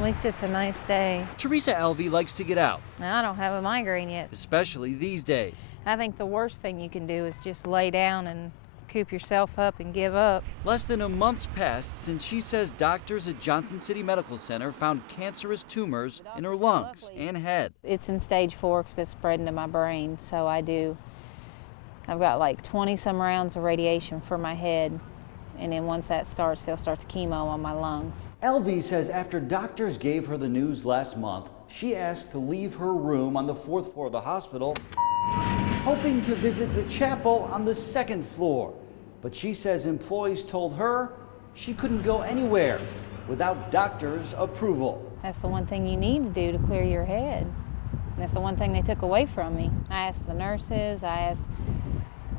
At least it's a nice day. Teresa Alvey likes to get out, I don't have a migraine yet. especially these days. I think the worst thing you can do is just lay down and coop yourself up and give up. Less than a month's passed since she says doctors at Johnson City Medical Center found cancerous tumors in her lungs and head. It's in stage 4 because it's spreading to my brain, so I've got like 20 some rounds of radiation for my head. And then once that starts, they'll start the chemo on my lungs. Alvey says after doctors gave her the news last month, she asked to leave her room on the 4th floor of the hospital, hoping to visit the chapel on the 2nd floor. But she says employees told her she couldn't go anywhere without doctors' approval. That's the one thing you need to do to clear your head. And that's the one thing they took away from me. I asked the nurses, I asked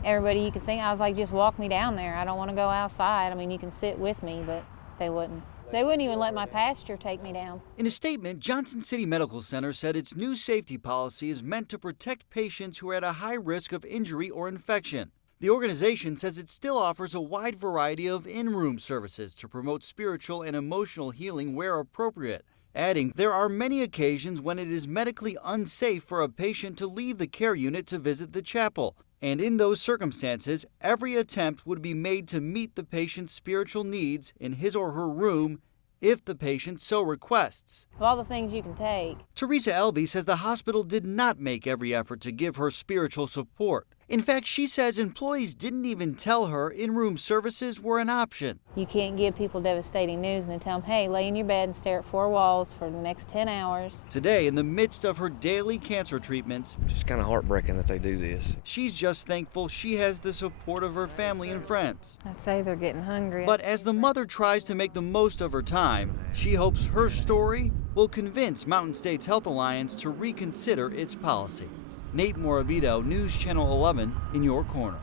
everybody you could think. I was like, just walk me down there. I don't want to go outside. I mean, you can sit with me, but they wouldn't. They wouldn't even let my pastor take me down. In a statement, Johnson City Medical Center said its new safety policy is meant to protect patients who are at a high risk of injury or infection. The organization says it still offers a wide variety of in-room services to promote spiritual and emotional healing where appropriate, adding there are many occasions when it is medically unsafe for a patient to leave the care unit to visit the chapel. And in those circumstances, every attempt would be made to meet the patient's spiritual needs in his or her room if the patient so requests. Of all the things you can take. Teresa Alvey says the hospital did not make every effort to give her spiritual support. In fact, she says employees didn't even tell her in-room services were an option. You can't give people devastating news and then tell them, hey, lay in your bed and stare at 4 walls for the next 10 hours. Today, in the midst of her daily cancer treatments, It's kind of heartbreaking that they do this. she's just thankful she has the support of her family and friends. I'd say they're getting hungry. But as the mother tries to make the most of her time, she hopes her story will convince Mountain States Health Alliance to reconsider its policy. Nate Morabito, News Channel 11, in your corner.